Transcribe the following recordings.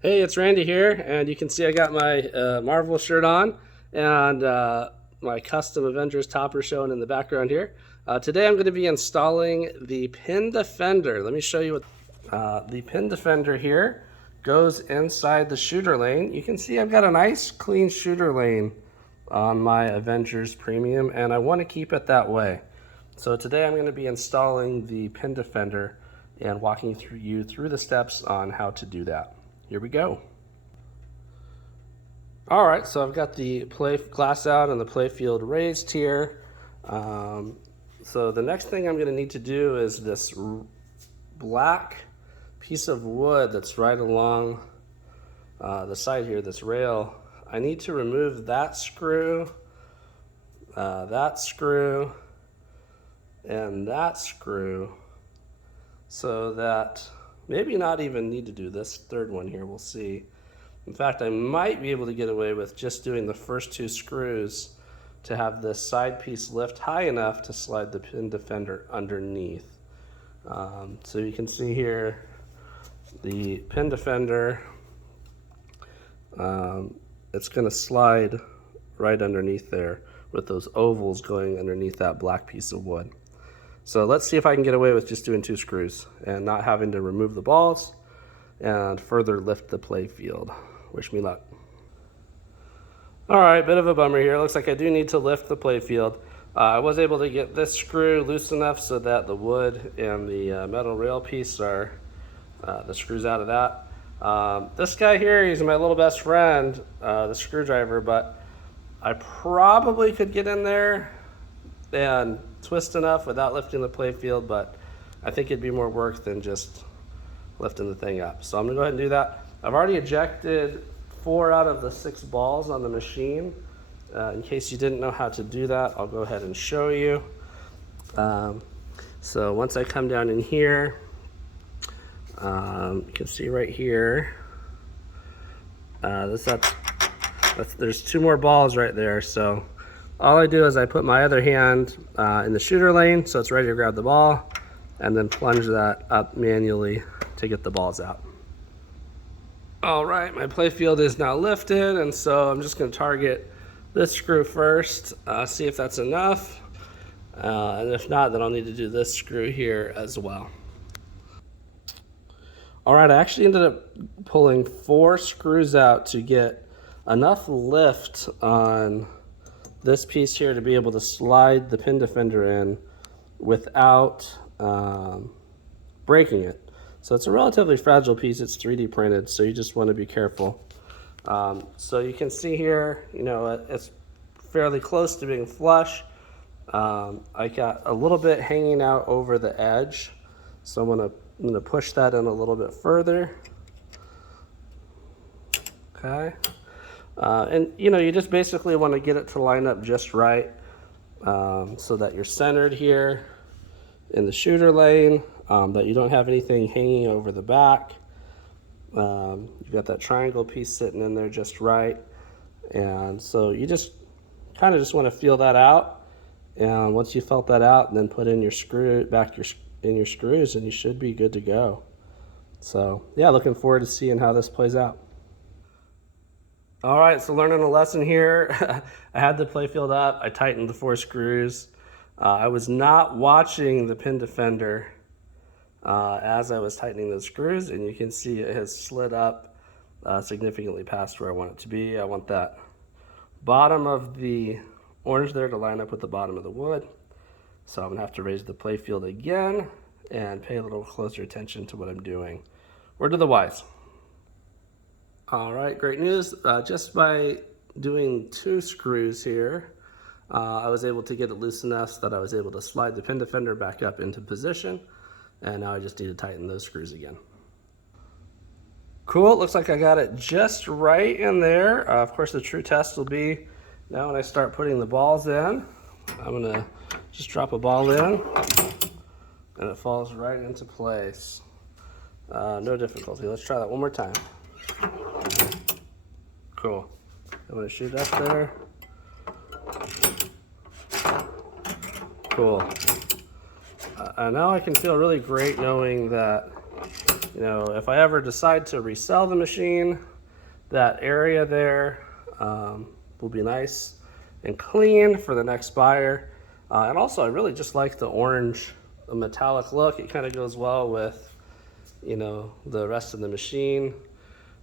Hey, it's Randy here, and you can see I got my Marvel shirt on and my custom Avengers topper showing in the background here. Today I'm going to be installing the Pindefender. Let me show you what the Pindefender here goes inside the shooter lane. You can see I've got a nice clean shooter lane on my Avengers Premium, and I want to keep it that way. So today I'm going to be installing the Pindefender and walking you through the steps on how to do that. Here we go. All right, so I've got the play glass out and the play field raised here. So the next thing I'm going to need to do is this black piece of wood that's right along the side here, this rail. I need to remove that screw, and that screw, so that maybe not even need to do this third one here, we'll see. In fact, I might be able to get away with just doing the first two screws to have this side piece lift high enough to slide the Pindefender underneath. So you can see here the Pindefender, it's going to slide right underneath there with those ovals going underneath that black piece of wood. So let's see if I can get away with just doing two screws and not having to remove the balls and further lift the play field. Wish me luck. All right, bit of a bummer here. Looks like I do need to lift the play field. I was able to get this screw loose enough so that the wood and the metal rail piece are the screws out of that. This guy here, he's my little best friend, the screwdriver, but I probably could get in there and twist enough without lifting the play field, but I think it'd be more work than just lifting the thing up. So I'm gonna go ahead and do that. I've already ejected 4 out of the 6 balls on the machine. In case you didn't know how to do that, I'll go ahead and show you. So once I come down in here, you can see right here, there's 2 more balls right there. So all I do is I put my other hand in the shooter lane so it's ready to grab the ball, and then plunge that up manually to get the balls out. All right, my play field is now lifted, and so I'm just going to target this screw first, see if that's enough, and if not, then I'll need to do this screw here as well. All right, I actually ended up pulling 4 screws out to get enough lift on this piece here to be able to slide the Pindefender in without breaking it. So it's a relatively fragile piece. It's 3D printed, so you just want to be careful. So you can see here, you know, it's fairly close to being flush. I got a little bit hanging out over the edge, so I'm gonna push that in a little bit further. Okay. And you know, you just basically want to get it to line up just right, so that you're centered here in the shooter lane, that you don't have anything hanging over the back. You've got that triangle piece sitting in there just right, and so you just kind of just want to feel that out. And once you felt that out, then put in your screw in your screws, and you should be good to go. So yeah, looking forward to seeing how this plays out. All right, so learning a lesson here. I had the play field up, I tightened the 4 screws. I was not watching the Pindefender as I was tightening the screws, and you can see it has slid up significantly past where I want it to be. I want that bottom of the orange there to line up with the bottom of the wood. So I'm gonna have to raise the play field again and pay a little closer attention to what I'm doing. Word to the wise. All right, great news. Just by doing 2 screws here, I was able to get it loose enough that I was able to slide the Pindefender back up into position, and now I just need to tighten those screws again. Cool, it looks like I got it just right in there. Of course, the true test will be now when I start putting the balls in. I'm gonna just drop a ball in, and it falls right into place. No difficulty. Let's try that one more time. Cool. I'm gonna shoot up there. Cool. Now I can feel really great knowing that You know, if I ever decide to resell the machine, that area there will be nice and clean for the next buyer. And also, I really just like the orange, the metallic look. It kind of goes well with, you know, the rest of the machine.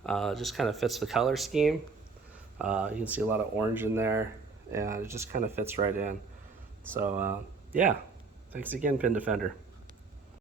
It just kind of fits the color scheme. You can see a lot of orange in there, and it just kind of fits right in. So yeah, thanks again, Pindefender.